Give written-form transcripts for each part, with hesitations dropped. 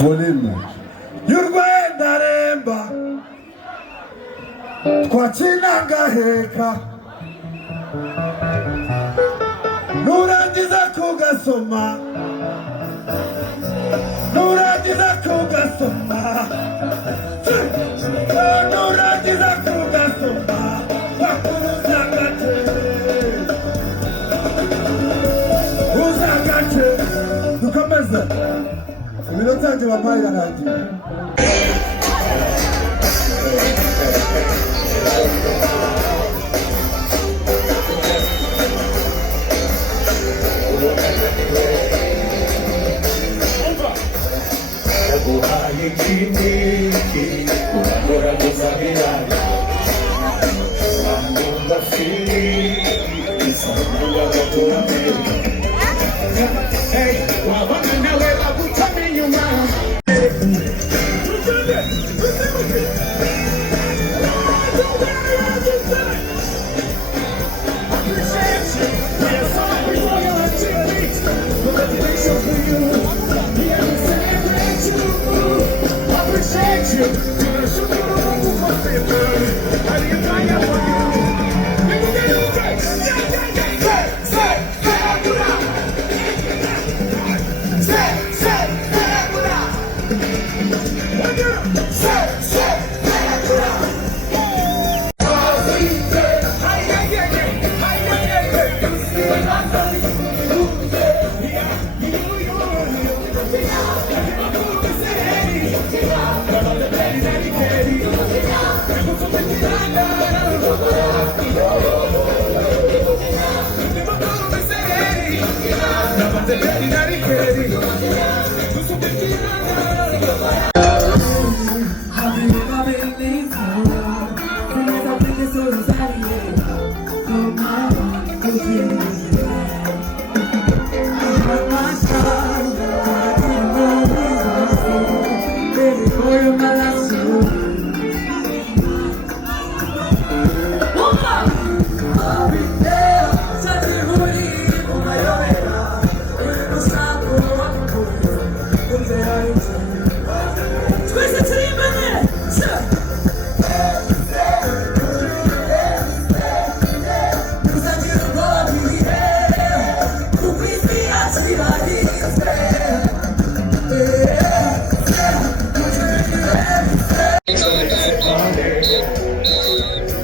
Volume. Yurwenda remba twachina ngaheka nurangiza kugasoma nurangiza kugasoma uzagate dukomeze iminota yanjye bampaye irarangiye. Hey,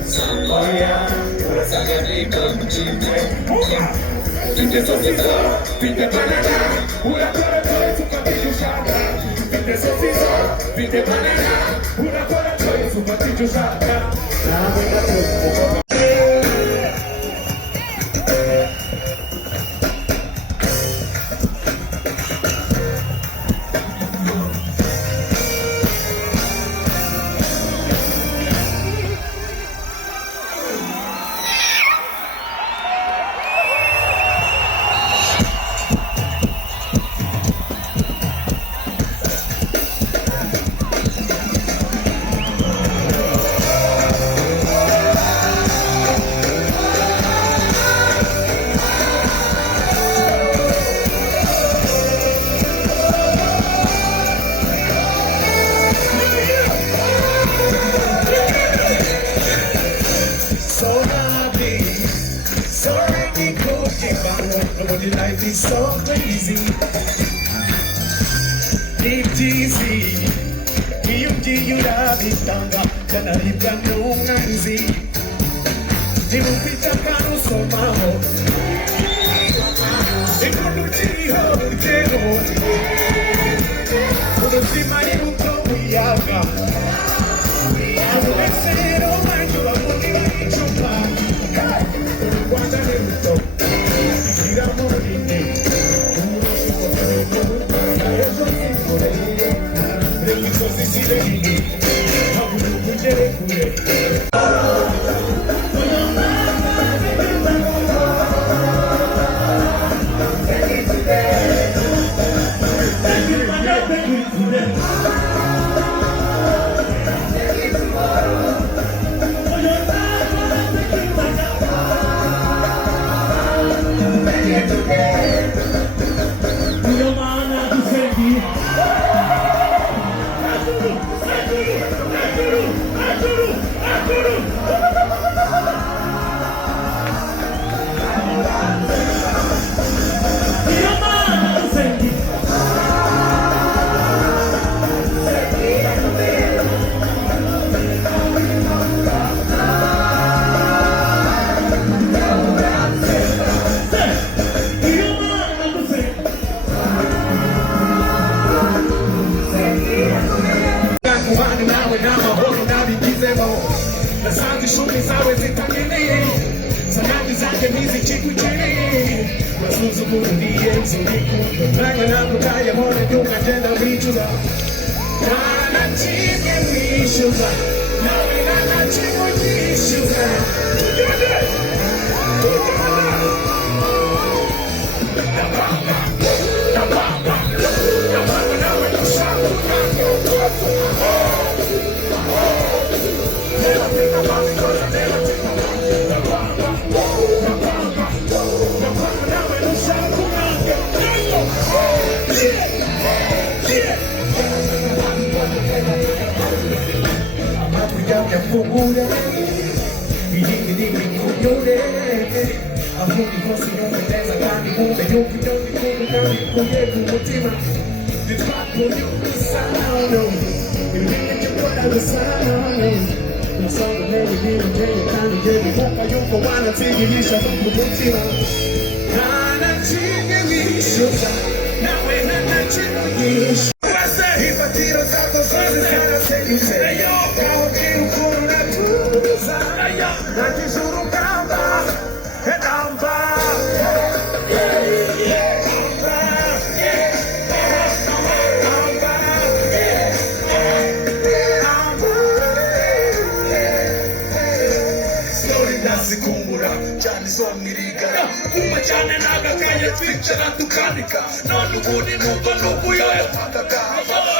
Samaya, urasanga niko mjimbe. Pite sosiso, pite banana, unakora toy supatijo shaka. Pite sosiso, pite banana, unakora toy supatijo shaka. Life is so crazy. Deep easy. You love it, tanga. Jana lipa nunganzi. Jimupita kanu somaho. Jimupitiho jego. Unuzima ni uko uyaga. Amuexero manju amuni chupa. Urukwanda ni uto. Shuli sawe zitakini Sanati zake nizi chiku chini Masuzu kurudie mzuriku Nanga na kutaya mone dunga jenda vichula Nana chike vishuza Nawe nana chiku vishuza Yode! Tukana! Nabamba! Nabamba! Nabamba nawe kushaku Never think about it cause I never think about it. Now we don't shout around Afrika fungura Bidingi kunyore Ahuni kosi yomeleza Kani kumbe yuki kani kuyeku mutima Nipako yuki sana Ilini chukwada kusana Nasonga newe hili jenye kani jebi Muka yuko wana tigilisha Mungu mutima Nana tigilisha Nawe nana tigilisha Wase hipatiro zako zote sana sekise Eyo kao kiukuru na tuza Nakizuru kamba Edamba Zikumbura cyane zo mwirigara kuma cyane nagakanye twicara tukanika none ubundi nuko nubuyoyo twakaga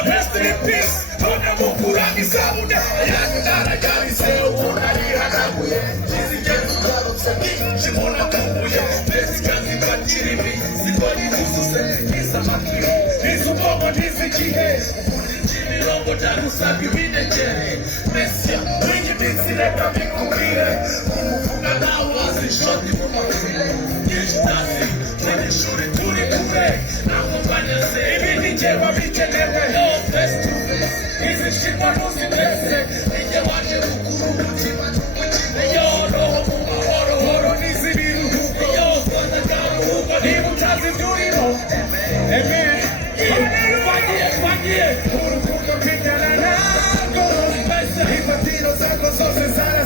rest in peace none mukuranga isabune yanyu narajyamise unarihanaguye kizigeze ugarutse kimuna kumbuye besikandi bakirimi zikora izususe n'isamakiro n'izubwonko n'izigihe imirongo ndagusabye ubinegere Mesia wingi minsi reka bikubwire umuvuga nawe wazi ishoti mu mafire nyinshi n'ishuri turi kure ntabwo mbanyeze ibindi njye wabikenewe no face to face izishimwa ntuziteze ninjye waje gukuru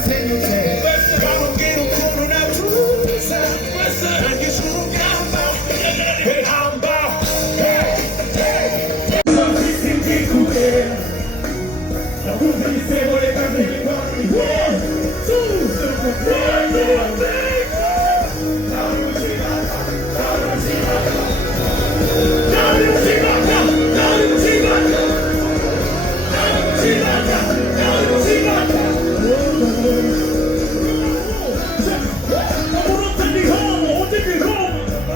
nasenyutse bamubwira ukuntu natuza nangije urugamba behamba nakumva igisebo reka mbere